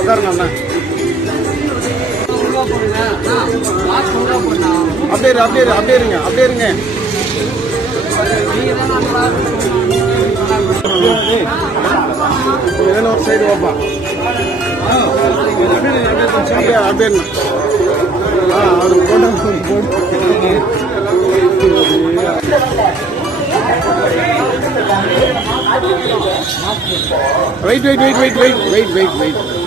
உட்காருங்க அப்படியே அப்படியே அப்படியே இருங்க அப்படியே இருங்க. ஒரு சைடு வாப்பா அப்படியே அப்படியே ஆ அது போட்டு. போட்டு Wait, wait, wait.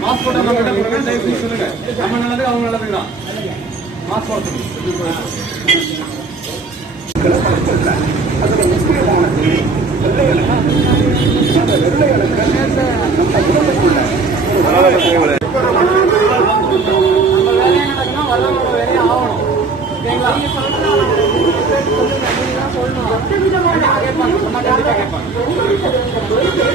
மாஸ்போர்ட் நம்ம கிட்ட கொடுங்க தயவு சொல்லுங்க நம்ம நல்லது அவங்க நல்லது தான் மாஸ்போர்ட் Làm cái phần!